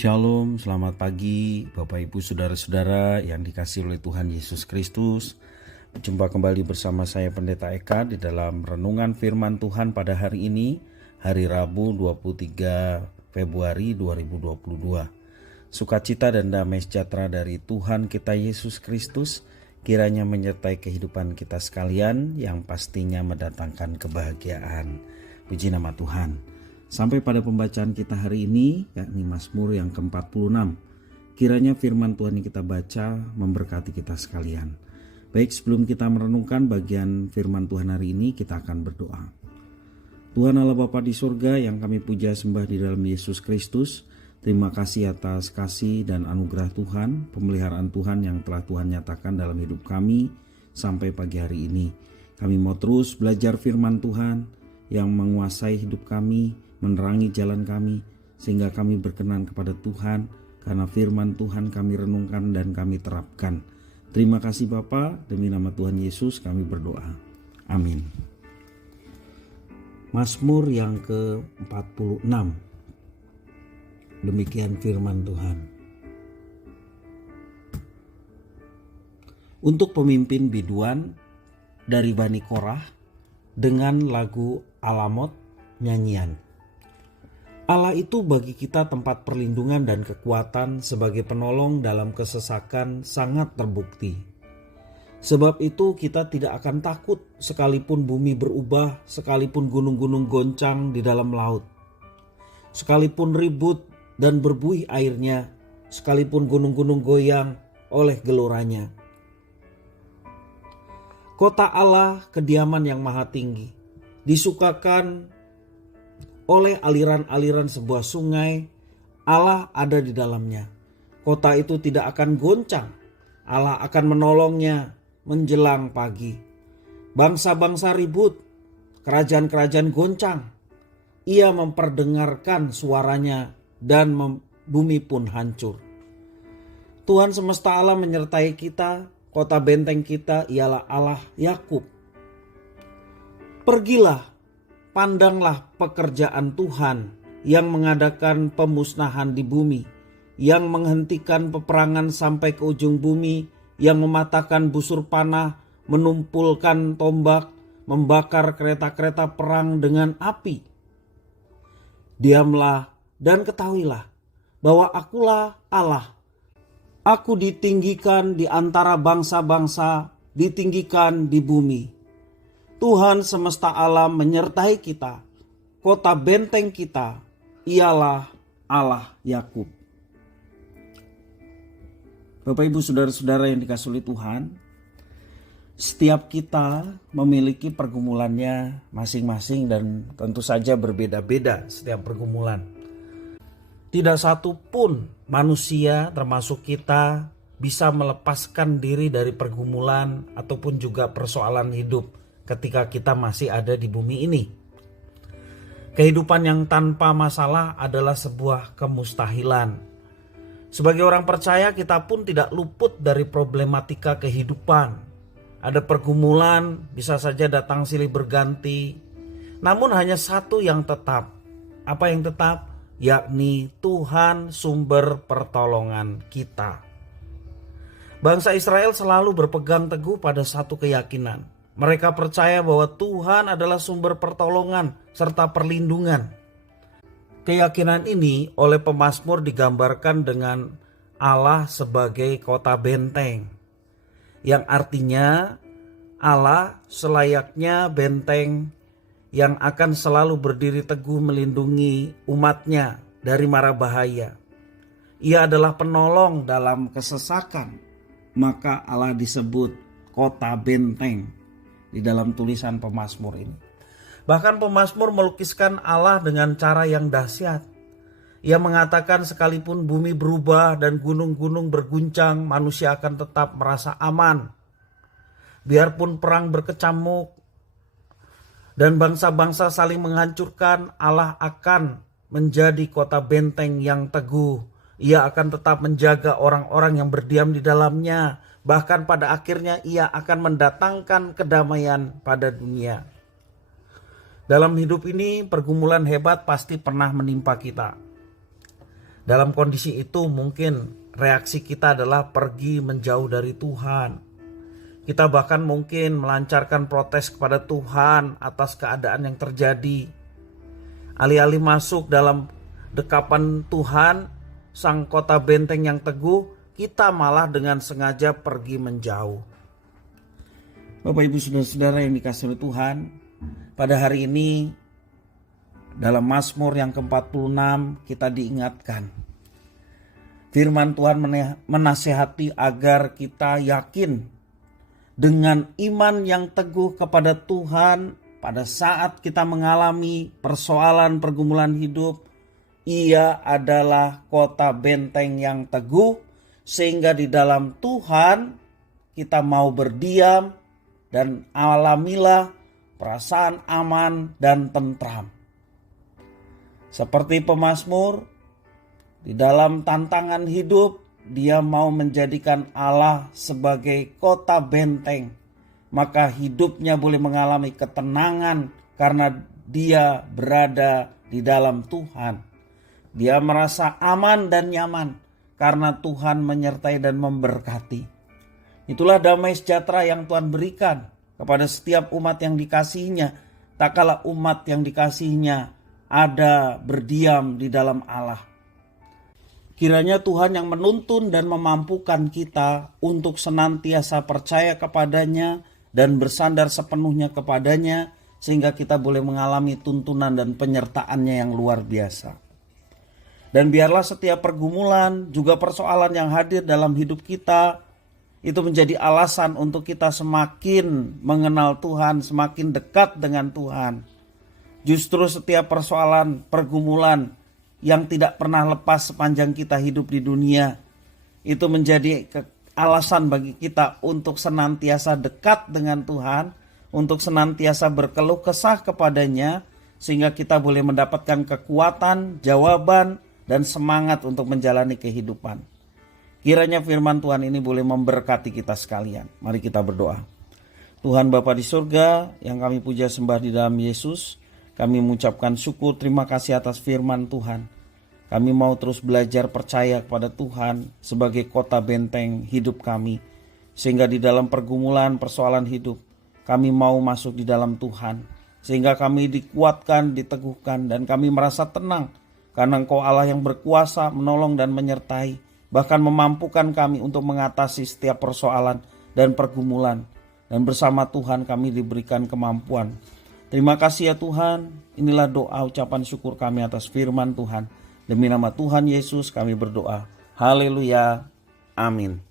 Shalom, selamat pagi Bapak Ibu Saudara-saudara yang dikasihi oleh Tuhan Yesus Kristus. Berjumpa kembali bersama saya Pendeta Eka di dalam renungan firman Tuhan pada hari ini, hari Rabu 23 Februari 2022. Sukacita dan damai sejahtera dari Tuhan kita Yesus Kristus kiranya menyertai kehidupan kita sekalian yang pastinya mendatangkan kebahagiaan. Puji nama Tuhan. Sampai pada pembacaan kita hari ini, yakni Mazmur yang ke-46. Kiranya firman Tuhan yang kita baca memberkati kita sekalian. Baik, sebelum kita merenungkan bagian firman Tuhan hari ini, kita akan berdoa. Tuhan Allah Bapa di surga yang kami puja sembah di dalam Yesus Kristus, terima kasih atas kasih dan anugerah Tuhan, pemeliharaan Tuhan yang telah Tuhan nyatakan dalam hidup kami sampai pagi hari ini. Kami mau terus belajar firman Tuhan yang menguasai hidup kami, menerangi jalan kami, sehingga kami berkenan kepada Tuhan, karena firman Tuhan kami renungkan dan kami terapkan. Terima kasih Bapa, demi nama Tuhan Yesus kami berdoa. Amin. Mazmur yang ke-46. Demikian firman Tuhan. Untuk pemimpin biduan dari Bani Korah dengan lagu Alamot nyanyian. Allah itu bagi kita tempat perlindungan dan kekuatan sebagai penolong dalam kesesakan sangat terbukti. Sebab itu kita tidak akan takut sekalipun bumi berubah, sekalipun gunung-gunung goncang di dalam laut. Sekalipun ribut dan berbuih airnya, sekalipun gunung-gunung goyang oleh geloranya. Kota Allah, kediaman yang maha tinggi, disukakan oleh aliran-aliran sebuah sungai. Allah ada di dalamnya. Kota itu tidak akan goncang. Allah akan menolongnya menjelang pagi. Bangsa-bangsa ribut, kerajaan-kerajaan goncang. Ia memperdengarkan suaranya dan bumi pun hancur. Tuhan semesta alam menyertai kita. Kota benteng kita ialah Allah Yakub. Pergilah, pandanglah pekerjaan Tuhan yang mengadakan pemusnahan di bumi, yang menghentikan peperangan sampai ke ujung bumi, yang mematahkan busur panah, menumpulkan tombak, membakar kereta-kereta perang dengan api. Diamlah dan ketahuilah bahwa akulah Allah. Aku ditinggikan di antara bangsa-bangsa, ditinggikan di bumi. Tuhan semesta alam menyertai kita. Kota benteng kita ialah Allah Yakub. Bapak Ibu Saudara-saudara yang dikasihi oleh Tuhan, setiap kita memiliki pergumulannya masing-masing dan tentu saja berbeda-beda setiap pergumulan. Tidak satu pun manusia termasuk kita bisa melepaskan diri dari pergumulan ataupun juga persoalan hidup ketika kita masih ada di bumi ini. Kehidupan yang tanpa masalah adalah sebuah kemustahilan. Sebagai orang percaya kita pun tidak luput dari problematika kehidupan. Ada pergumulan, bisa saja datang silih berganti. Namun hanya satu yang tetap. Apa yang tetap? Yakni Tuhan sumber pertolongan kita. Bangsa Israel selalu berpegang teguh pada satu keyakinan. Mereka percaya bahwa Tuhan adalah sumber pertolongan serta perlindungan. Keyakinan ini oleh pemazmur digambarkan dengan Allah sebagai kota benteng. Yang artinya Allah selayaknya benteng yang akan selalu berdiri teguh melindungi umatnya dari mara bahaya. Ia adalah penolong dalam kesesakan. Maka Allah disebut kota benteng di dalam tulisan pemazmur ini. Bahkan pemazmur melukiskan Allah dengan cara yang dahsyat. Ia mengatakan sekalipun bumi berubah dan gunung-gunung berguncang, manusia akan tetap merasa aman. Biarpun perang berkecamuk dan bangsa-bangsa saling menghancurkan, Allah akan menjadi kota benteng yang teguh. Ia akan tetap menjaga orang-orang yang berdiam di dalamnya. Bahkan pada akhirnya ia akan mendatangkan kedamaian pada dunia. Dalam hidup ini pergumulan hebat pasti pernah menimpa kita. Dalam kondisi itu mungkin reaksi kita adalah pergi menjauh dari Tuhan. Kita bahkan mungkin melancarkan protes kepada Tuhan atas keadaan yang terjadi. Alih-alih masuk dalam dekapan Tuhan, sang kota benteng yang teguh, kita malah dengan sengaja pergi menjauh. Bapak Ibu Saudara-saudara yang dikasihi oleh Tuhan, pada hari ini dalam Mazmur yang ke-46 kita diingatkan. Firman Tuhan menasihati agar kita yakin dengan iman yang teguh kepada Tuhan pada saat kita mengalami persoalan pergumulan hidup. Ia adalah kota benteng yang teguh sehingga di dalam Tuhan kita mau berdiam dan alamilah perasaan aman dan tentram. Seperti pemazmur, di dalam tantangan hidup, dia mau menjadikan Allah sebagai kota benteng. Maka hidupnya boleh mengalami ketenangan karena dia berada di dalam Tuhan. Dia merasa aman dan nyaman karena Tuhan menyertai dan memberkati. Itulah damai sejahtera yang Tuhan berikan kepada setiap umat yang dikasihinya. Tak kala umat yang dikasihinya ada berdiam di dalam Allah. Kiranya Tuhan yang menuntun dan memampukan kita untuk senantiasa percaya kepadanya dan bersandar sepenuhnya kepadanya, sehingga kita boleh mengalami tuntunan dan penyertaannya yang luar biasa. Dan biarlah setiap pergumulan juga persoalan yang hadir dalam hidup kita itu menjadi alasan untuk kita semakin mengenal Tuhan, semakin dekat dengan Tuhan. Justru setiap persoalan, pergumulan yang tidak pernah lepas sepanjang kita hidup di dunia, itu menjadi alasan bagi kita untuk senantiasa dekat dengan Tuhan, untuk senantiasa berkeluh kesah kepadanya, sehingga kita boleh mendapatkan kekuatan, jawaban, dan semangat untuk menjalani kehidupan. Kiranya firman Tuhan ini boleh memberkati kita sekalian. Mari kita berdoa. Tuhan Bapa di surga, yang kami puja sembah di dalam Yesus, kami mengucapkan syukur terima kasih atas firman Tuhan. Kami mau terus belajar percaya kepada Tuhan sebagai kota benteng hidup kami. Sehingga di dalam pergumulan persoalan hidup, kami mau masuk di dalam Tuhan. Sehingga kami dikuatkan, diteguhkan, dan kami merasa tenang. Karena Engkau Allah yang berkuasa menolong dan menyertai. Bahkan memampukan kami untuk mengatasi setiap persoalan dan pergumulan. Dan bersama Tuhan kami diberikan kemampuan. Terima kasih ya Tuhan. Inilah doa ucapan syukur kami atas firman Tuhan. Demi nama Tuhan Yesus kami berdoa. Haleluya. Amin.